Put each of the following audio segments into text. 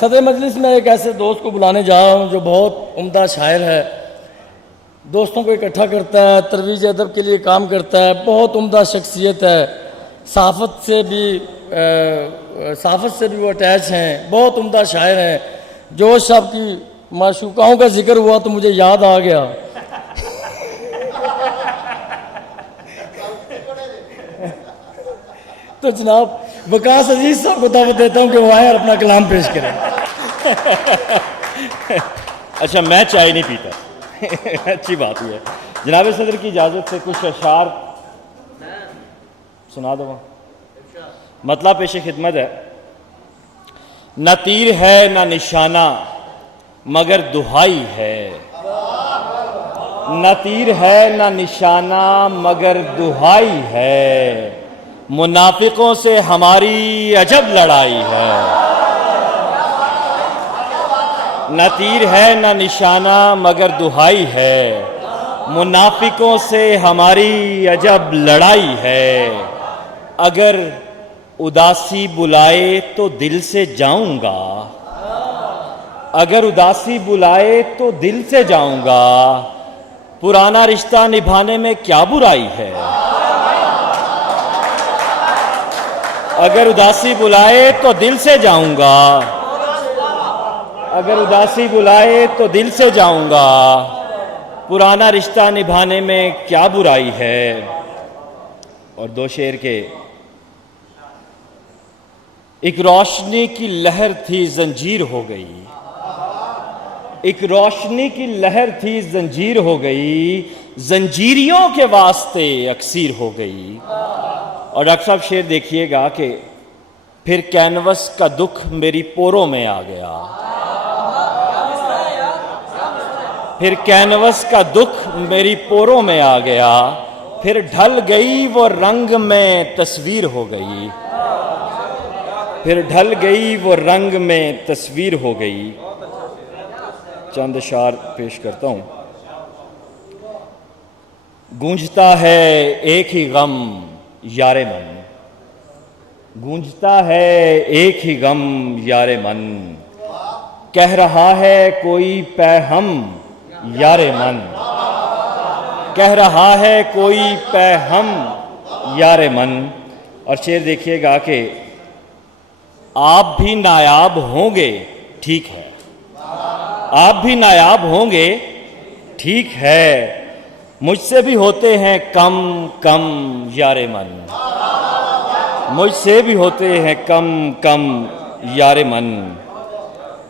सदर मजलिस में एक ऐसे दोस्त को बुलाने जा रहा हूँ जो बहुत उम्दा शायर है, दोस्तों को इकट्ठा करता है, तरवीज अदब के लिए काम करता है, बहुत उम्दा शख्सियत है, सहाफ़त से भी वो अटैच हैं, बहुत उम्दा शायर हैं। जोश साहब की माशूकाओं का जिक्र हुआ तो मुझे याद आ गया तो जनाब वकास अजीज साहब को दावत देता हूँ कि वो आए और अपना कलाम पेश करें। अच्छा, मैं चाय नहीं पीता अच्छी बात ही है। जनाब सदर की इजाज़त से कुछ अशार सुना दो। मतलब पेश खिदमत है। न तीर है न निशाना मगर दुहाई है, न तीर है न निशाना मगर दुहाई है, मुनाफिकों से हमारी अजब लड़ाई है। न तीर है न निशाना मगर दुहाई है, मुनाफिकों से हमारी अजब लड़ाई है। अगर उदासी बुलाए तो दिल से जाऊंगा, अगर उदासी बुलाए तो दिल से जाऊंगा, पुराना रिश्ता निभाने में क्या बुराई है। अगर उदासी बुलाए तो दिल से जाऊंगा, अगर उदासी बुलाए तो दिल से जाऊंगा, पुराना रिश्ता निभाने में क्या बुराई है। और दो शेर के। एक रोशनी की लहर थी जंजीर हो गई, एक रोशनी की लहर थी जंजीर हो गई, जंजीरियों के वास्ते अक्सीर हो गई। और डॉक्टर साहब शेर देखिएगा कि फिर कैनवस का दुख मेरी पोरों में आ गया, फिर कैनवस का दुख मेरी पोरों में आ गया, फिर ढल गई वो रंग में तस्वीर हो गई, फिर ढल गई वो रंग में तस्वीर हो गई। चंद अशार पेश करता हूं। गूंजता है एक ही गम यारे मन, गूंजता है एक ही गम यारे मन, कह रहा है कोई पैहम यारे मन, कह रहा है कोई पैहम यारे मन। और शेर देखिएगा कि आप भी नायाब होंगे ठीक है, आप भी नायाब होंगे ठीक है, मुझसे भी होते हैं कम कम यारे मन, मुझसे भी होते हैं कम कम यारे मन।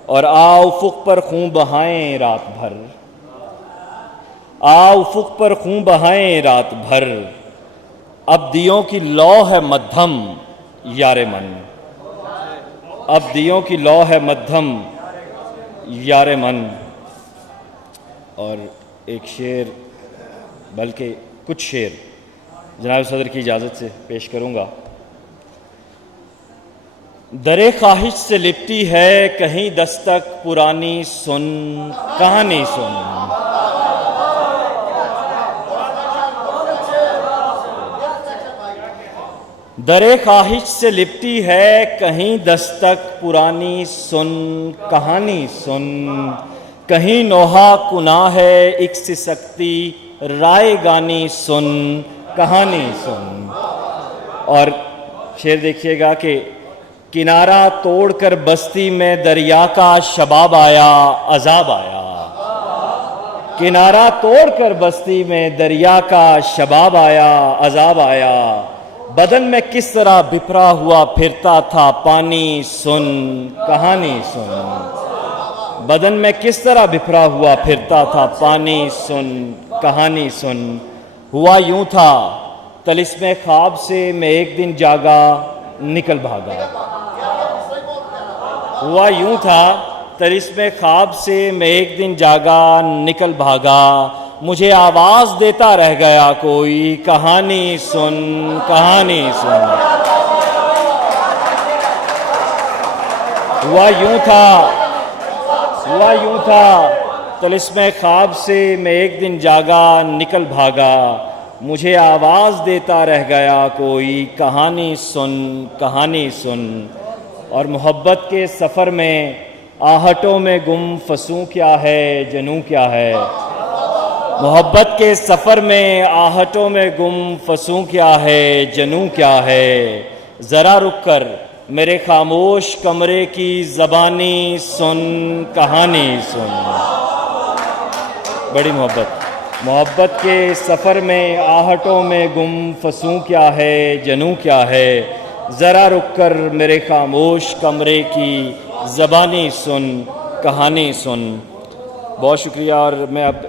और आओ उफ़ुक़ पर खून बहाएं रात भर, आओ उफ़ुक़ पर खून बहाएं रात भर, अब दियों की लौ है मध्यम यारे मन, अब दियों की लौ है मध्यम यारे मन। और एक शेर, बल्कि कुछ शेर जनाब सदर की इजाज़त से पेश करूँगा। दरे ख्वाहिश से लिपटी है कहीं दस्तक पुरानी सुन कहानी सुन, दरे ख्वाहिश से लिपटी है कहीं दस्तक पुरानी सुन कहानी सुन, कहीं नोहा कुना है एक सिसकती राय गानी सुन कहानी सुन। और शेर देखिएगा कि किनारा तोड़कर बस्ती में दरिया का शबाब आया अजाब आया, किनारा तोड़कर बस्ती में दरिया का शबाब आया अजाब आया, बदन में किस तरह बिखरा हुआ फिरता था पानी सुन कहानी सुन, बदन में किस तरह बिखरा हुआ फिरता था पानी सुन कहानी सुन। हुआ यूं था तलिस्मे ख्वाब से मैं एक दिन जागा निकल भागा, हुआ यूं था तलिस्मे ख्वाब से मैं एक दिन जागा निकल भागा, मुझे आवाज देता रह गया कोई कहानी सुन कहानी सुन। हुआ यूं था, हुआ यूं था तलिस्मे ख्वाब से मैं एक दिन जागा निकल भागा, मुझे आवाज देता रह गया कोई कहानी सुन कहानी सुन। और मोहब्बत के सफ़र में आहटों में गुम फंसूं क्या है जनूं क्या है। मोहब्बत के सफ़र में आहटों में गुम फंसूं क्या है जनूं क्या है। ज़रा रुक कर मेरे खामोश कमरे की ज़बानी सुन कहानी सुन। बड़ी मोहब्बत के सफ़र में आहटों में गुम फंसूं क्या है जनूं क्या है। ज़रा रुक कर मेरे खामोश कमरे की ज़बानी सुन कहानी सुन। बहुत शुक्रिया। और मैं अब